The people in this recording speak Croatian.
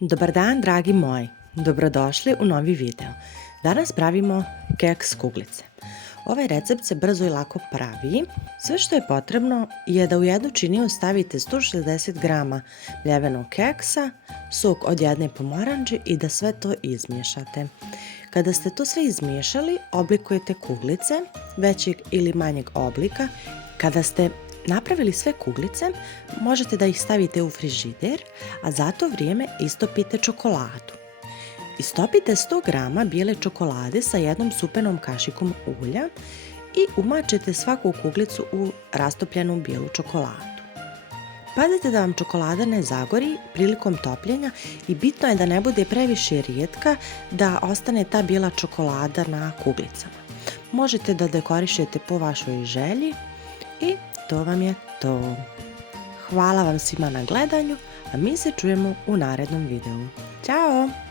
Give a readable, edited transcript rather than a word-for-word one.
Dobar dan, dragi moji. Dobrodošli u novi video. Danas pravimo keks kuglice. Ovaj recept se brzo i lako pravi. Sve što je potrebno je da u jednu činiju stavite 160 g mljevenog keksa, sok od jedne pomoranđe i da sve to izmiješate. Kada ste to sve izmiješali, oblikujete kuglice većeg ili manjeg oblika. Kada ste napravili sve kuglice, možete da ih stavite u frižider, a za to vrijeme istopite čokoladu. Istopite 100 g bijele čokolade sa jednom supenom kašikom ulja i umačete svaku kuglicu u rastopljenu bijelu čokoladu. Pazite da vam čokolada ne zagori prilikom topljenja i bitno je da ne bude previše rijetka, da ostane ta bijela čokolada na kuglicama. Možete da dekorišete po vašoj želji i to vam je to. Hvala vam svima na gledanju, a mi se čujemo u narednom videu. Ćao!